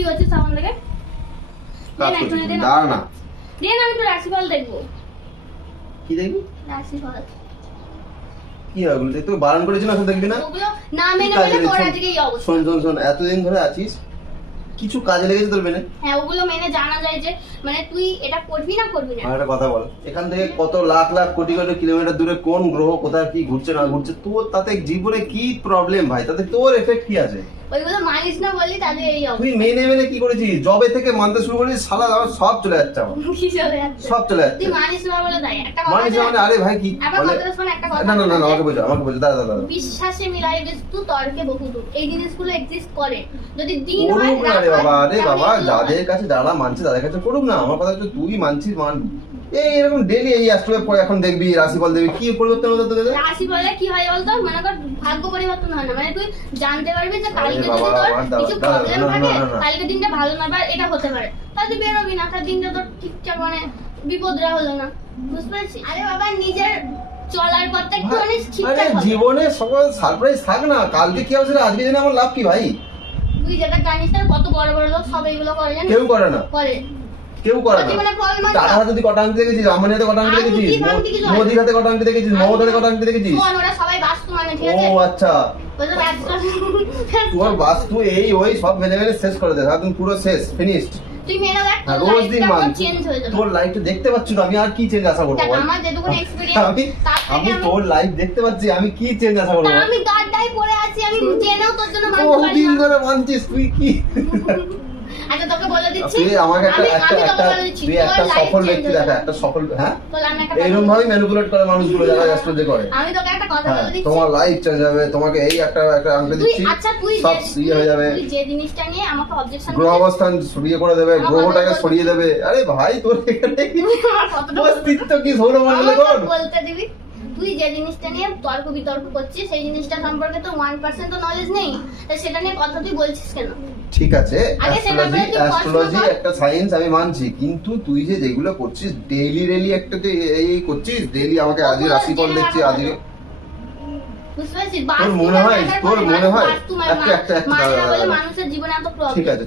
কি হচ্ছে সামনে থেকে? কাজ করছিস দাঁড়া না। দেন আমি তো রাশিফল দেখবো। কি দেখবি? রাশিফল। কি হবে বলতে তুই বারণ করেছিস না দেখবি না? ওগুলো না মেনে মেনে তোর আজকে এই অবস্থা। শোন এতদিন ধরে আছিস কিছু কাজে লেগেছে তোর মেনে? হ্যাঁ ওগুলো মেনে জানা যায় যে মানে তুই এটা করবি না আর একটা কথা বল, এখান থেকে কত লাখ লাখ কোটি কোটি কিলোমিটার দূরে কোন গ্রহ কোথায় কি ঘুরছে না ঘুরছে, তোর তাতে জীবনে কি প্রবলেম ভাই? তাতে তোর এফেক্ট কি আছে? ওইগুলো মানিস না বললি তাদের এই অবস্থা। তুই মেনে কি করেছিস? জবে থেকে মানতে শুরু করেছিস, শালা আমার সব চলে যাচ্ছে আমার। কি চলে যাচ্ছে? সব চলে যাচ্ছে। তুই মানিস না বলে তাই একটা কথা। মানিস না মানে আরে ভাই কি বলে? একটা কথা। না আমাকে বলছো দাদা। বিশ্বাসে মিলাই বস্তু তর্কে বহুদূর। এই জিনিসগুলো এক্সিস্ট করে। যদি দিন হয় করুক না রে বাবা, আরে বাবা যাদের কাছে যারা মানছে তাদের কাছে করুক না। আমার কথা হচ্ছে তুই মানছিস মান। এই এরকম ডেইলি এই আসলে পরে এখন দেখবি রাশিফল দেখবি কি পরিবর্তন হতো তোদের? রাশিফলে কি হয় বলতো, মনে কর ভাগ্য পরিবর্তন হয় না, মানে তুই জানতে পারবি যে কালকে যদি তোর কিছু প্রবলেম থাকে, কালকে দিনটা ভালো না বা এটা হতে পারে, তাহলে তুই বেরোবি না, তার দিনটা তোর ঠিকঠাক মানে বিপদরা হলো না, বুঝতে পারছিস? আরে বাবা নিজের চলার পথটা একটু মানে ঠিকঠাক হবে। জীবনে সকল সারপ্রাইজ থাক না, কালকে কি হবে আজকে জেনে আমার লাভ কি ভাই? তুই যেটা জানিস না কত বড় বড় লোক সব এগুলো করে, জানিস? কেউ করে না। কেউ করে না। টাটা হাতে তুই কটা আনতে দেখেছিস? আম্বানি হাতে কটা আনতে দেখেছিস? মোদির হাতে কটা আনতে দেখেছিস? মমতার হাতে কটা আনতে দেখেছিস? ওরা সবাই বাস্তু মানে, ঠিক আছে? ও আচ্ছা, তোমার বাস্তু এই ওই সব মেনে শেষ করে দে, একদম পুরো শেষ ফিনিশড। তুই মেনে দেখ রোজ দিন মান চেঞ্জ হয়ে যাবে। তোর লাইফটা দেখতে পাচ্ছি না, আমি আর কি চেঞ্জ আশা করবো? আমার যেটুকু এক্সপেরিয়েন্স আমি তোর লাইফ দেখতে পাচ্ছি, আমি কি চেঞ্জ আশা করবো? আমি গাড্ডায় পড়ে আছি, আমি জেনেও তোর জন্য মানতে পারি দিন না। ধরে মানছিস তুই কি? আচ্ছা তোকে বলে দিচ্ছি, তুই আমাকে তুই একটা সফল ব্যক্তি দেখা, একটা সফল হ্যাঁ এইরকম ভাবে ম্যানিপুলেট করে মানুষগুলো যারা অ্যাস্ট্রোলজি করে। আমি তোকে একটা কথা বলে দিচ্ছি, তোমার লাইফ চেঞ্জ হবে, তোমাকে এই একটা আংটি দিচ্ছি, আচ্ছা তুই সব ইয়ে হয়ে যাবে। তুই যে জিনিসটা নিয়ে আমাকে অবজেকশন গ্রহ অবস্থান সরিয়ে করে দেবে, গ্রহটাকে সরিয়ে দেবে। আরে ভাই তোর এখানে অস্তিত্ব কি সৌরমণ্ডলে কোন বলতে দিবি? তুই যে জিনিসটা নিয়ে তর্ক বিতর্ক করছিস সেই জিনিসটা সম্পর্কে তো 1% তো নলেজ নেই, তাই সেটা নিয়ে কথা তুই বলছিস কেন? ঠিক আছে, অ্যাস্ট্রোলজি একটা সায়েন্স আমি মানছি, কিন্তু তুই যে যেগুলো করছিস ডেইলি একটা যে এই করছিস ডেইলি, আমাকে আজকে রাশিফল দেখছি আজকে বুঝতে পারছিস? তোর মনে হয় একটা মানুষের জীবনে এত প্রবলেম। ঠিক আছে